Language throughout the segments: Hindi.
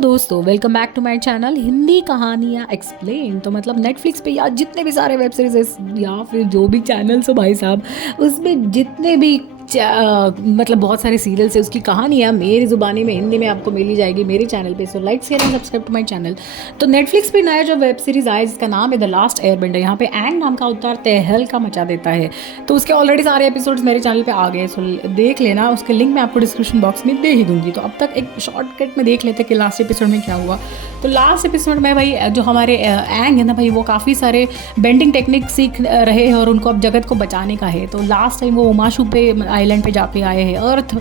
दोस्तों, welcome back to my channel Hindi कहानियाँ एक्सप्लेन। तो मतलब नेटफ्लिक्स पे या जितने भी सारे वेब सीरीज या फिर जो भी चैनल्स हो भाई साहब, उसमें जितने भी मतलब बहुत सारे सीरियल्स है, उसकी कहानियाँ मेरी ज़ुबानी में हिंदी में आपको मिल ही जाएगी मेरे चैनल पे। So like share and subscribe to my channel. तो नेटफ्लिक्स पे नया जो वेब सीरीज़ आया जिसका नाम है द लास्ट एयरबेंडर, यहाँ पे एंग नाम का अवतार तहलका मचा देता है। तो उसके ऑलरेडी सारे एपिसोड्स मेरे चैनल पे आ गए, सो देख लेना। उसके लिंक मैं आपको डिस्क्रिप्शन बॉक्स में दे ही दूंगी। तो अब तक एक शॉर्टकट में देख लेते कि लास्ट एपिसोड में क्या हुआ। तो लास्ट एपिसोड में भाई जो हमारे एंग है ना भाई, वो काफ़ी सारे बेंडिंग टेक्निक सीख रहे हैं और उनको अब जगत को बचाने का है। तो लास्ट टाइम वो उमाशु पे आइलैंड पे जाके आए हैं, अर्थ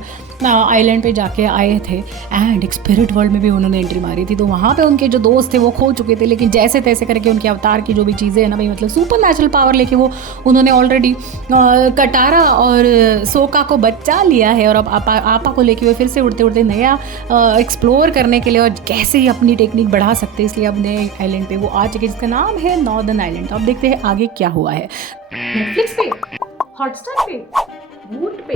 आइलैंड पे जाके आए थे एंड एक स्पिरिट वर्ल्ड में भी उन्होंने एंट्री मारी थी। तो वहाँ पे उनके जो दोस्त थे वो खो चुके थे, लेकिन जैसे तैसे करके उनके अवतार की जो भी चीज़ें हैं ना भाई, मतलब सुपर नेचुरल पावर लेके वो उन्होंने ऑलरेडी कटारा और सोका को बचा लिया है। और अब आपा को लेके वो फिर से उड़ते उड़ते नया एक्सप्लोर करने के लिए और कैसे ही अपनी टेक्निक बढ़ा सकते हैं, इसलिए अब नए आइलैंड पे वो आ चुके जिसका नाम है नॉर्दर्न आइलैंड। तो अब देखते हैं आगे क्या हुआ है। नेटफ्लिक्स पे, हॉटस्टार पे, वूट पे,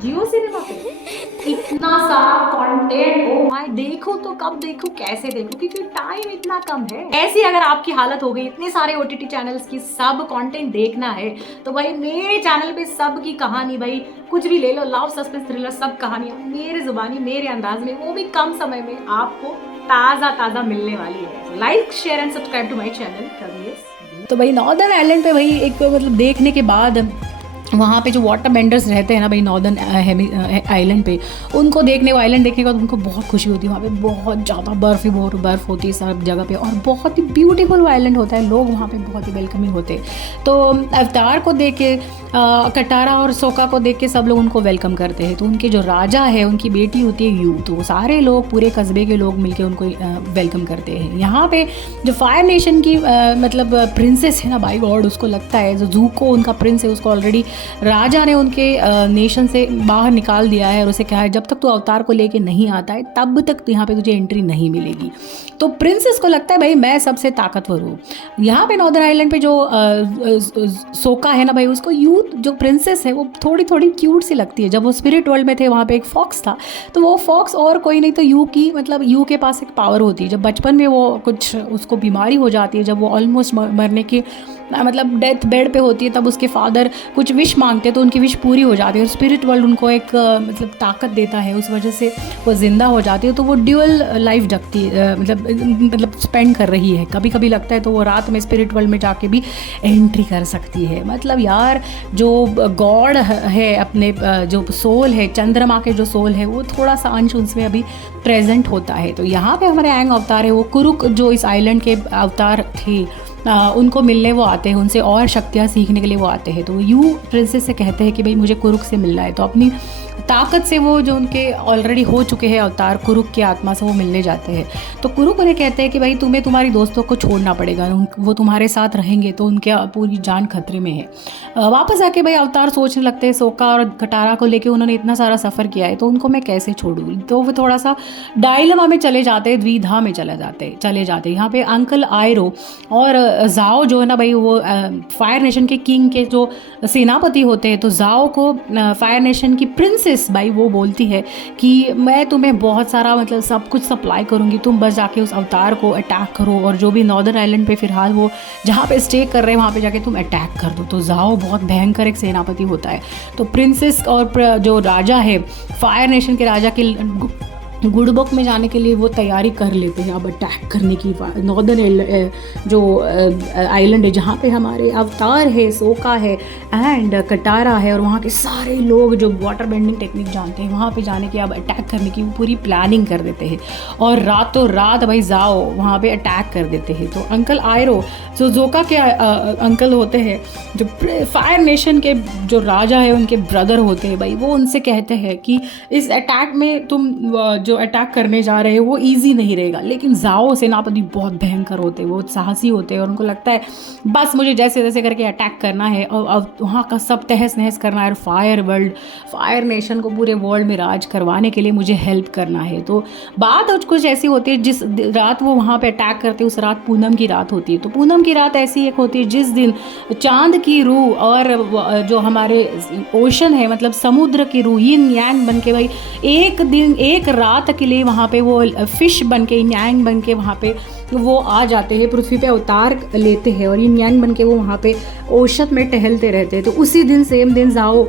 जियो सिनेमा पे इतना सारा कंटेंट, ओ माय, देखो तो कब देखो, कैसे देखो, क्योंकि टाइम इतना कम है। ऐसी अगर आपकी हालत हो गई इतने सारे ओटीटी चैनल्स की सब कंटेंट देखना है, तो भाई मेरे चैनल पे सब की कहानी, भाई कुछ भी ले लो, लव सस्पेंस थ्रिलर, सब कहानियां मेरे जुबानी मेरे अंदाज में, वो भी कम समय में आपको ताज़ा ताज़ा मिलने वाली है। Like share and subscribe to my channel. तो भाई नॉर्दर्न आइलैंड पे भाई एक मतलब देखने के बाद वहाँ पे जो वाटर बेंडर्स रहते हैं ना भाई नॉर्दर्न आइलैंड पे, उनको देखने, वो आइलैंड देखने के बाद उनको बहुत खुशी होती है। वहाँ पे बहुत ज़्यादा बर्फ़ होती है सब जगह पे और बहुत ही ब्यूटीफुल वो आइलैंड होता है। लोग वहाँ पे बहुत ही वेलकमिंग होते हैं। तो अवतार को देख के, कटारा और सोका को देख के सब लोग उनको वेलकम करते हैं। तो उनके जो राजा है, उनकी बेटी होती है यू, तो सारे लोग, पूरे कस्बे के लोग मिलकर उनको वेलकम करते हैं। यहाँ पे जो फायर नेशन की मतलब प्रिंसेस है ना भाई गॉड, उसको लगता है जो जूको उनका प्रिंस है, उसको ऑलरेडी राजा ने उनके नेशन से बाहर निकाल दिया है और उसे कहा है जब तक तू अवतार को लेके नहीं आता है तब तक यहाँ पे तुझे एंट्री नहीं मिलेगी। तो प्रिंसेस को लगता है भाई मैं सबसे ताकतवर हूँ। यहाँ पे नॉर्दर्न आइलैंड पे जो सोका है ना भाई, उसको यूथ जो प्रिंसेस है वो थोड़ी थोड़ी क्यूट सी लगती है। जब वो स्पिरिट वर्ल्ड में थे वहाँ पे एक फॉक्स था, तो वो फॉक्स और कोई नहीं तो यू की, मतलब यू के पास एक पावर होती है। जब बचपन में वो कुछ उसको बीमारी हो जाती है, जब वो ऑलमोस्ट मरने की मतलब डेथ बेड पे होती है, तब उसके फादर कुछ विश मांगते हैं तो उनकी विश पूरी हो जाती है और स्पिरिट वर्ल्ड उनको एक मतलब ताकत देता है, उस वजह से वो ज़िंदा हो जाती है। तो वो ड्यूअल लाइफ जगती मतलब स्पेंड कर रही है। कभी कभी लगता है तो वो रात में स्पिरिट वर्ल्ड में जाके भी एंट्री कर सकती है। मतलब यार जो गॉड है, अपने जो सोल है, चंद्रमा के जो सोल है, वो थोड़ा सा अंश उसमें अभी प्रेजेंट होता है। तो यहाँ पे हमारे एंग अवतार है, वो कुरुक जो इस आइलैंड के अवतार थे, उनको मिलने वो आते हैं, उनसे और शक्तियाँ सीखने के लिए वो आते हैं। तो यू प्रिंसेस से कहते हैं कि भाई मुझे कुरुक से मिलना है। तो अपनी ताकत से वो जो उनके ऑलरेडी हो चुके हैं अवतार कुरुक की आत्मा से वो मिलने जाते हैं। तो कुरुक उन्हें कहते हैं कि भाई तुम्हें तुम्हारी दोस्तों को छोड़ना पड़ेगा, वो तुम्हारे साथ रहेंगे तो उनके पूरी जान खतरे में है। वापस आके भाई अवतार सोचने लगते हैं सोका और कटारा को लेके, उन्होंने इतना सारा सफ़र किया है तो उनको मैं कैसे छोड़ूँ। तो वो थोड़ा सा डायलमा में चले जाते हैं, द्विधा में चले जाते। यहाँ पे अंकल आयरो और जाओ जो है ना भाई, वो फायर नेशन के किंग के जो सेनापति होते हैं, तो जाओ को फायर नेशन की प्रिंसेस भाई वो बोलती है कि मैं तुम्हें बहुत सारा मतलब सब कुछ सप्लाई करूंगी, तुम बस जाके उस अवतार को अटैक करो और जो भी नॉर्दर्न आइलैंड पे फिलहाल वो जहाँ पे स्टे कर रहे हैं वहाँ पे जाके तुम अटैक कर दो। तो जाओ बहुत भयंकर एक सेनापति होता है। तो प्रिंसेस और जो राजा है, फायर नेशन के राजा की गुड बुक में जाने के लिए वो तैयारी कर लेते हैं अब अटैक करने की। नॉर्दर्न जो आइलैंड है जहाँ पे हमारे अवतार है, सोका है एंड कटारा है और वहाँ के सारे लोग जो वाटर बेंडिंग टेक्निक जानते हैं, वहाँ पे जाने की अब अटैक करने की पूरी प्लानिंग कर देते हैं और रातों रात भाई जाओ वहाँ पे अटैक कर देते हैं। तो अंकल आयरो जो जोका के अंकल होते हैं, जो फायर नेशन के जो राजा है उनके ब्रदर होते हैं भाई, वो उनसे कहते हैं कि इस अटैक में तुम जो अटैक करने जा रहे हैं वो इजी नहीं रहेगा। लेकिन जाओ सेनापति बहुत भयंकर होते हैं, वो साहसी होते हैं और उनको लगता है बस मुझे जैसे जैसे करके अटैक करना है और अब वहाँ का सब तहस नहस करना है, फायर नेशन को पूरे वर्ल्ड में राज करवाने के लिए मुझे हेल्प करना है। तो बात कुछ ऐसी होती है, जिस रात वो वहाँ पे अटैक करते हैं उस रात पूनम की रात होती है। तो पूनम की रात ऐसी एक होती है जिस दिन चांद की रूह और जो हमारे ओशन है, मतलब समुद्र की रूह, यिन यांग बन के भाई एक दिन एक रात रात के लिए वहाँ पे वो फिश बन के, यांग बन के वहाँ पे वो आ जाते हैं, पृथ्वी पे अवतार लेते हैं और यांग बन के वो वहाँ पे ओशन में टहलते रहते हैं। तो उसी दिन सेम दिन जाओ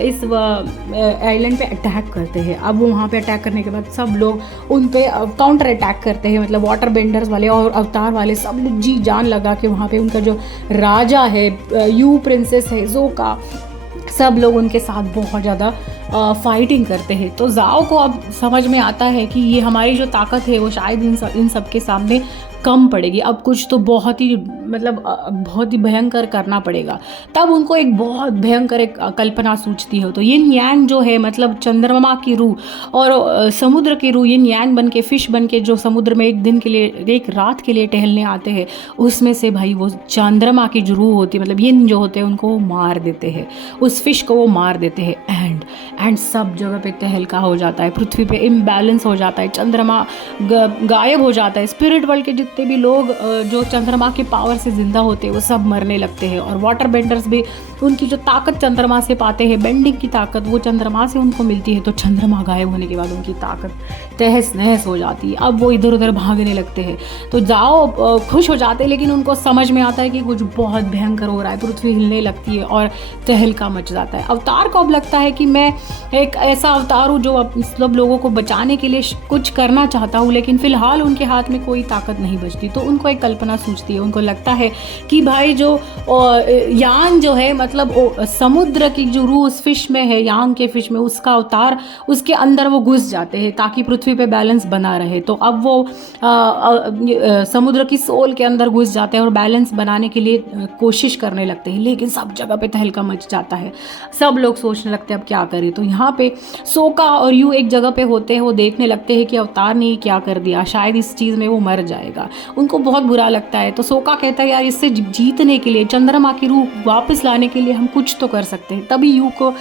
इस आइलैंड पे अटैक करते हैं। अब वो वहाँ पे अटैक करने के बाद सब लोग उन पे काउंटर अटैक करते हैं, मतलब वाटर बेंडर्स वाले और अवतार वाले सब लोग जी जान लगा के वहाँ पे उनका जो राजा है, यू प्रिंसेस है, जोका, सब लोग उनके साथ बहुत ज़्यादा फाइटिंग करते हैं। तो जाओ को अब समझ में आता है कि ये हमारी जो ताकत है वो शायद इन सब के सामने कम पड़ेगी, अब कुछ तो बहुत ही मतलब बहुत ही भयंकर करना पड़ेगा। तब उनको एक बहुत भयंकर एक कल्पना सूझती है। तो यिन यांग जो है मतलब चंद्रमा की रूह और समुद्र की रूह, यिन यांग बन के, फिश बन के जो समुद्र में एक दिन के लिए, एक रात के लिए टहलने आते हैं, उसमें से भाई वो चंद्रमा की जो रूह होती है, मतलब यिन जो होते हैं उनको वो मार देते हैं, उस फिश को वो मार देते हैं। एंड सब जगह पे तहलका हो जाता है, पृथ्वी पे इम्बैलेंस हो जाता है, चंद्रमा गायब हो जाता है। स्पिरिट वर्ल्ड के जितने भी लोग जो चंद्रमा के पावर से जिंदा होते हैं वो सब मरने लगते हैं। और वाटर बेंडर्स भी उनकी जो ताकत चंद्रमा से पाते हैं, बेंडिंग की ताकत वो चंद्रमा से उनको मिलती है। तो चंद्रमा गायब होने के बाद उनकी ताकत तहस नहस हो जाती है। अब वो इधर उधर भागने लगते हैं। तो जाओ खुश हो जाते हैं, लेकिन उनको समझ में आता है कि कुछ बहुत भयंकर हो रहा है, पृथ्वी हिलने लगती है और तहलका मच जाता है। अवतार को अब लगता है कि मैं एक ऐसा अवतार हूँ जो सब लोगों को बचाने के लिए कुछ करना चाहता हूँ, लेकिन फिलहाल उनके हाथ में कोई ताकत नहीं बचती। तो उनको एक कल्पना सूझती है, उनको लगता है कि भाई जो यांग जो है मतलब समुद्र की जो रूह उस फिश में है, यांग के फिश में, उसका अवतार उसके अंदर वो घुस जाते हैं ताकि पृथ्वी पे बैलेंस बना रहे। तो अब वो समुद्र की सोल के अंदर घुस जाते हैं और बैलेंस बनाने के लिए कोशिश करने लगते हैं, लेकिन सब जगह पे तहलका मच जाता है। सब लोग सोचने लगते हैं अब क्या करें। तो यहाँ पे सोका और यू एक जगह पे होते हैं, वो देखने लगते हैं कि अवतार ने क्या कर दिया, शायद इस चीज़ में वो मर जाएगा। उनको बहुत बुरा लगता है। तो सोका कहता है यार इससे जीतने के लिए, चंद्रमा की रूह वापस लाने के लिए हम कुछ तो कर सकते हैं। तभी यू को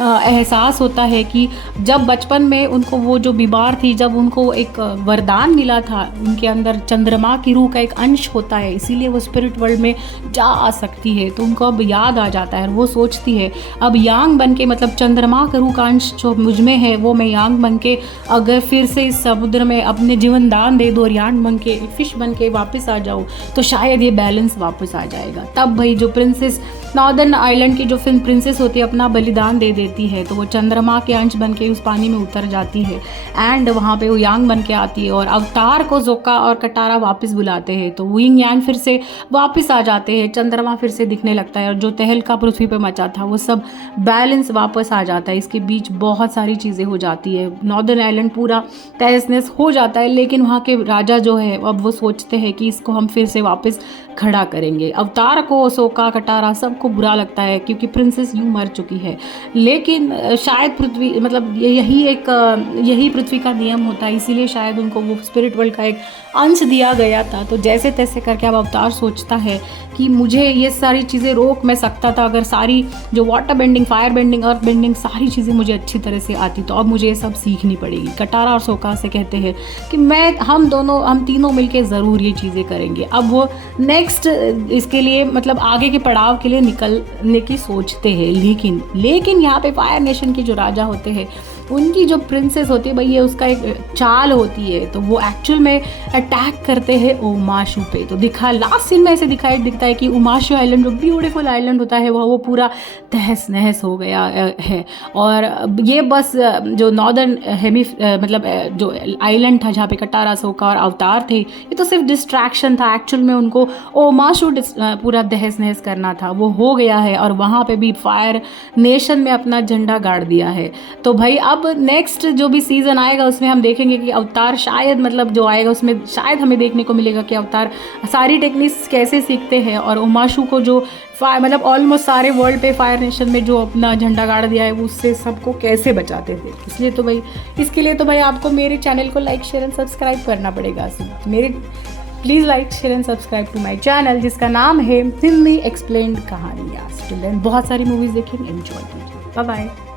एहसास होता है कि जब बचपन में उनको वो जो बीमार थी, जब उनको एक वरदान मिला था, उनके अंदर चंद्रमा की रूह का एक अंश होता है, इसीलिए वो स्पिरिट वर्ल्ड में जा आ सकती है। तो उनको अब याद आ जाता है और वो सोचती है अब यांग बन के, मतलब चंद्रमा का रूह का अंश जो मुझ में है वो मैं यांग बन के अगर फिर से इस समुद्र में अपने जीवन दान दे दूँ और यांग बन के, फिश बन के वापस आ जाऊँ, तो शायद ये बैलेंस वापस आ जाएगा। तब भाई जो प्रिंसेस, नॉर्दर्न आइलैंड की जो प्रिंसेस होती है, अपना बलिदान दे देती है। तो वो चंद्रमा के अंश बन के उस पानी में उतर जाती है एंड वहाँ पे वो यांग बन के आती है और अवतार को जोका और कटारा वापस बुलाते हैं। तो विंग यांग फिर से वापस आ जाते हैं, चंद्रमा फिर से दिखने लगता है और जो तहलका पृथ्वी पे मचा था वो सब बैलेंस वापस आ जाता है। इसके बीच बहुत सारी चीज़ें हो जाती है, नॉर्दर्न आइलैंड पूरा तहस नहस हो जाता है, लेकिन वहाँ के राजा जो है अब वो सोचते हैं कि इसको हम फिर से वापस खड़ा करेंगे। अवतार को, सोका, कटारा सबको बुरा लगता है क्योंकि प्रिंसेस यू मर चुकी है, लेकिन शायद पृथ्वी, मतलब यही पृथ्वी का नियम होता है, इसीलिए शायद उनको वो स्पिरिट वर्ल्ड का एक अंश दिया गया था। तो जैसे तैसे करके अब अवतार सोचता है कि मुझे ये सारी चीज़ें रोक मैं सकता था अगर सारी जो वाटर बेंडिंग, फायर बेंडिंग, अर्थ बेंडिंग सारी चीज़ें मुझे अच्छी तरह से आती, तो अब मुझे ये सब सीखनी पड़ेगी। कटारा और सोका से कहते हैं कि हम तीनों मिलकर ज़रूर ये चीज़ें करेंगे। अब वो नेक्स्ट इसके लिए मतलब आगे के पड़ाव के लिए निकलने की सोचते हैं, लेकिन यहाँ पे फायर नेशन के जो राजा होते हैं उनकी जो प्रिंसेस होती है भाई, ये उसका एक चाल होती है। तो वो एक्चुअल में अटैक करते हैं ओमाशू पे। तो लास्ट सीन में ऐसे दिखता है कि ओमाशू आइलैंड जो ब्यूटीफुल आइलैंड होता है वो पूरा तहस नहस हो गया है। और ये बस जो नॉर्दर्न मतलब जो आइलैंड था जहाँ पे कटारा, सोका और अवतार थे, ये तो सिर्फ डिस्ट्रैक्शन था। एक्चुअल में उनको ओमाशू पूरा तहस नहस करना था, वो हो गया है और वहाँ पे भी फायर नेशन में अपना झंडा गाड़ दिया है। तो भाई अब नेक्स्ट जो भी सीज़न आएगा उसमें हम देखेंगे कि अवतार शायद मतलब जो आएगा उसमें शायद हमें देखने को मिलेगा कि अवतार सारी टेक्निक्स कैसे सीखते हैं और ओमाशू को जो मतलब ऑलमोस्ट सारे वर्ल्ड पे फायर नेशन में जो अपना झंडा गाड़ दिया है वो उससे सबको कैसे बचाते थे। इसके लिए तो भाई आपको मेरे चैनल को लाइक, शेयर एंड सब्सक्राइब करना पड़ेगा। Please like, share and subscribe to my channel जिसका नाम है हिंदी एक्सप्लेन्ड कहानियाँ। बहुत सारी मूवीज़ देखेंगे, एंजॉय कीजिए। Bye bye.